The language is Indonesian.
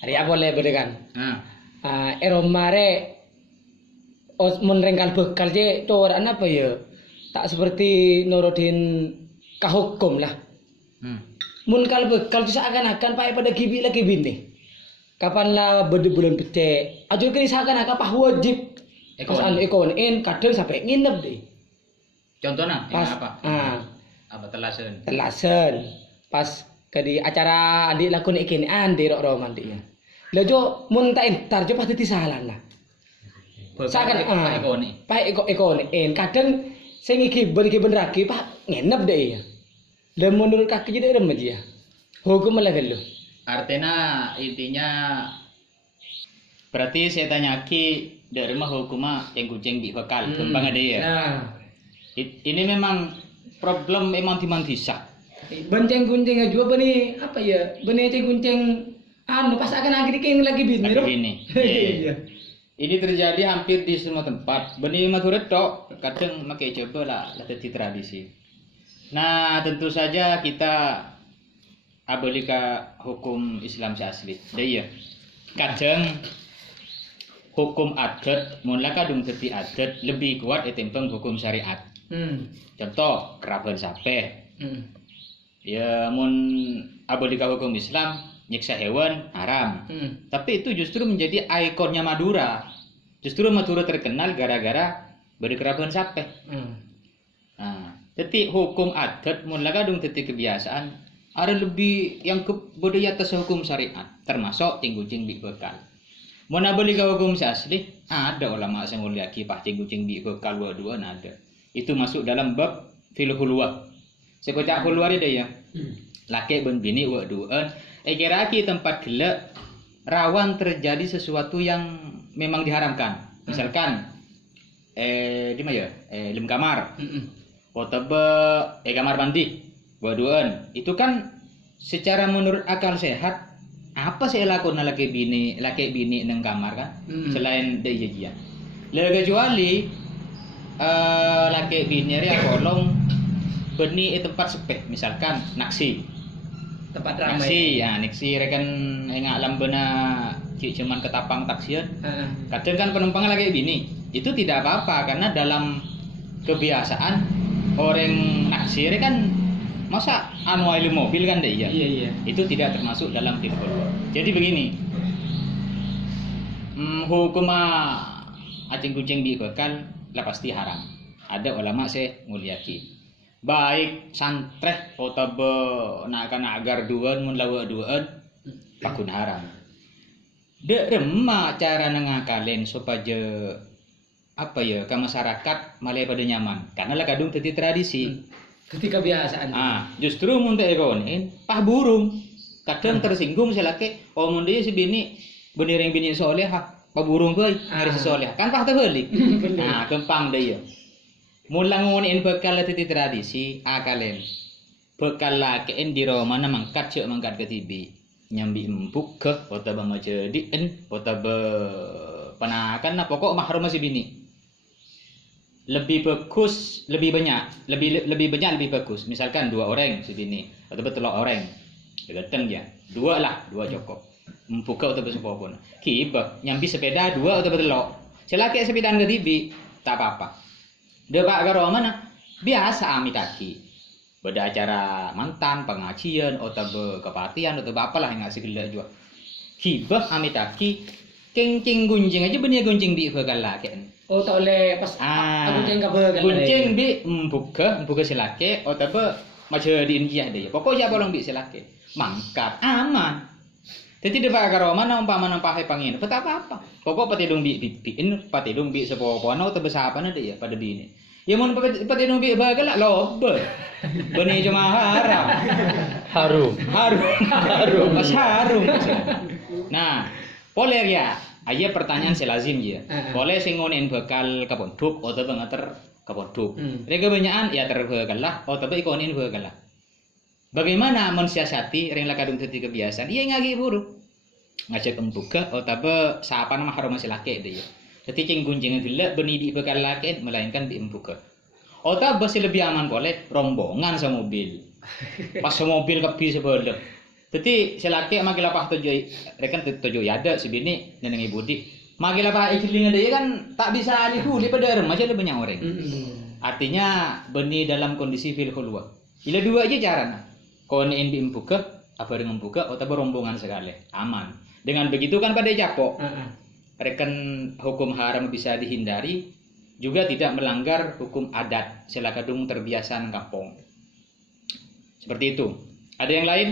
Hari apa boleh bedekan. Nah, Eromare mun rengkal bekal je coran apa ya? Tak seperti Nuruddin kahukum lah. Mun kal bekal tu seakan-akan pakai pada gibi lagi bini. Kapan lah bulan becek. Aja kini seakan-akan apa wajib. Pas ekonin kadang sampai nginep deh. contohnya Pas apa? Apa telasan? telasen pas ke di acara adik lakon ikin andi rok roman dia. Lah jo mun tak entar jo pasti disalah lah. Seakan ikoni. Pakai ekonin kadang sing iki ben raki pak nginep deh ya. Lah menurut kaki jadi remet ya. Hukum lah dulu. Artinya intinya berarti saya tanya ki dari rumah hukumnya yang kucing di bekal kembang ada ya. Nah, Ini memang problem emang dimandisa. benceng gunceng juga beni apa ya? Beni ceng gunceng pas akan akhir lagi bini. Lagi gini. Iya. Ini terjadi hampir di semua tempat. Beni Madura tok kadang makai coba lah jadi tradisi. Nah, tentu saja kita abolika hukum Islam asli. Iya. Kadang hukum adat mulai kadung dadi adat lebih kuat ketimbang hukum syariat. Contoh keraban sape. Ya mun abolika hukum Islam nyiksa hewan haram. Tapi itu justru menjadi ikonnya Madura. Justru Madura terkenal gara-gara berkeraban sape. Nah, jadi hukum adat mulai kadung dadi kebiasaan ada lebih yang budaya atas hukum syariat termasuk tinggucing bi bekal. Mun abolika hukum asli ada ulama yang mulia kipah tinggucing bi bekal dua ada. Itu masuk dalam bab fil hulwa. Sekocak hulwa dia ya. Laki ben bini duaan. Kira-kira tempat gelek rawan terjadi sesuatu yang memang diharamkan. Misalkan di mana ya? Lem kamar. Otebe kamar mandi. Duaan. Itu kan secara menurut akal sehat apa sih lakukan laki bini neng kamar kan? Selain dia jajan. Lega kecuali laki bini ria kolong beni tempat sepeh misalkan naksi Tempat ramai. naksi ya naksi rekan enggak alam bena cuman ketapang taksian kadang kan penumpangnya lagi bini itu tidak apa-apa karena dalam kebiasaan orang naksi kan masa anu mobil kan deh ya Iya. itu tidak termasuk dalam firqul. Jadi begini hukum acing kucing di bekal lah pasti haram. Ada ulama saya mulyaki baik santreh otabe nakan agar duan mun lawa duan pakun haram. Dek remah cara nengakalen supaya apa ya ke masyarakat malah pada nyaman karena lah kadung jadi tradisi. Ketika kebiasaan. Justru mun teh ekonin pah burung kadang tersinggung selake mun dia si bini beniring bini solehah pah burung euy ngari si solehah kan pah teh beulik. Gampang deui ya. Mulang ngunin bekal tadi tradisi akalen bekal lakein di Roma mangkat cek mangkat ke tibi nyambi empuk ke kota bama jadiin kota be panakan nah pokok mahrum masih bini lebih bagus lebih banyak lebih bagus misalkan 2 orang si bini atau betul orang datang ya 2 cukup empuk ke atau besepopon kibah nyambi sepeda 2 atau betul selaki sepedaan ke tibi tak apa-apa. Dia pak karo mana? Biasa ami kaki. Beda acara mantan, pengajian, atau kepatian, atau apalah yang ngasih gila juga. Hibah ami kaki, kencing gunjing aja bener gunjing di bekal laki. Oh tak boleh pas gunjing ke bekal. Gunjing di buka silake, atau macam di India deh. Pokoknya bolong di silake, mangkat aman. Jadi dia pak karo mana umpama pakai pangin, peta apa? Pokok patidung biin, patidung bi sepopono atau besapa nade ya pada bini. Ya mun patidung bi bagal lah lobe. Beni cuma harum. Mas harum. Nah, boleh ya. Aja pertanyaan selazim ya. Boleh sing ngonein bekal kaponduk atau bangeter kaponduk. Rega banyakan ya terbekal lah, atau ikonin bekal lah. Bagaimana mensiasati ring lakadung tadi kebiasaan? Iya ngagi buruk. Ngajak embuka atau siapa nama harum masih laki dia. Jadi cing gunjing gila beni di bekal laki melainkan di embuka. Atau masih lebih aman boleh rombongan sama mobil. Pas mobil kepi sebelum Teti selaki magi lapah tujuh rekan tujuh yada sebini nenengi budi. Magi lapah ikiling ada kan tak bisa lihu di pada masih ada banyak orang. Artinya beni dalam kondisi fil khulwah. Ila dua aja caranya. Kau ini buka apa dengan buka atau berombongan sekali aman. Dengan begitu kan pada capok. Rekan hukum haram bisa dihindari juga tidak melanggar hukum adat selakadung terbiasa kampung. Seperti itu. Ada yang lain?